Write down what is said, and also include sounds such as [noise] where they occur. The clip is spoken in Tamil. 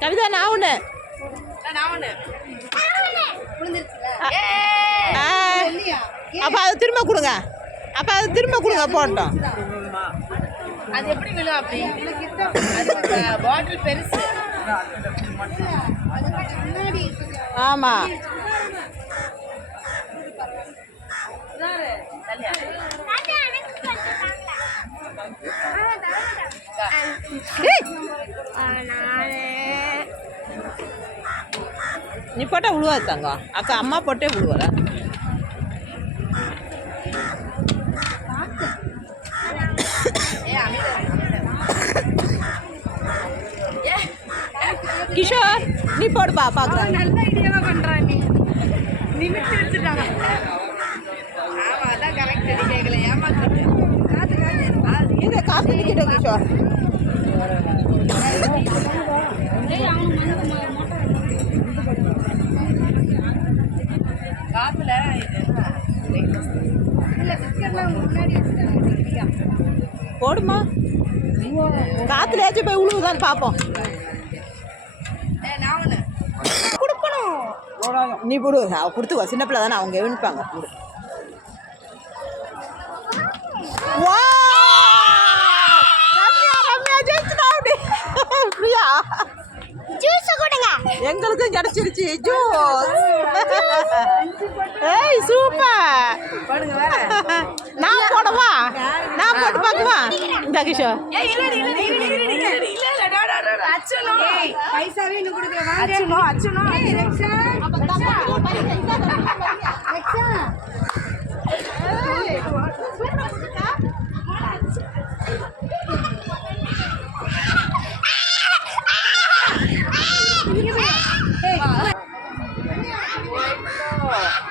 கவிதா நான் ஒன்று நான் ஒண்ணு. ஆ. அப்போ அதை திரும்ப கொடுங்க. அப்போ அதை திரும்ப கொடுங்க போட்டோம். அது எப்படி விழும் அப்படி பாட்டில் பெருசு ஆமாம் நீ போட்டால் விழுவாது தங்கம். அக்கா அம்மா போட்டே விழுவல கிஷோர் நீ போடுப்பா பார்க்குறேன் நல்ல ஐடியாவா பண்றான் நீ. நிமிஷம் இதை காசு நிற்கிட்டோம் கிஷோர் காத்துல போடுமா? காற்றுலையாச்சும் போய் விழுவுதான்னு பார்ப்போம் கொடுக்கணும். நீ போடு. அவ கொடுத்துக்கோ சின்ன பிள்ளை தானே அவங்க கவனிப்பாங்க எங்களுக்கும் கிடைச்சிருச்சு. [laughs] ஜூ ஏய் சூப்பர். நான் போடவா? நான் போட்டு பார்க்குவா? இந்த கிஷோ. பைசாவே இன்னும் கொடுக்கல. அச்சனோ அச்சனோ ரக்ஷா. ரக்ஷா. Oh.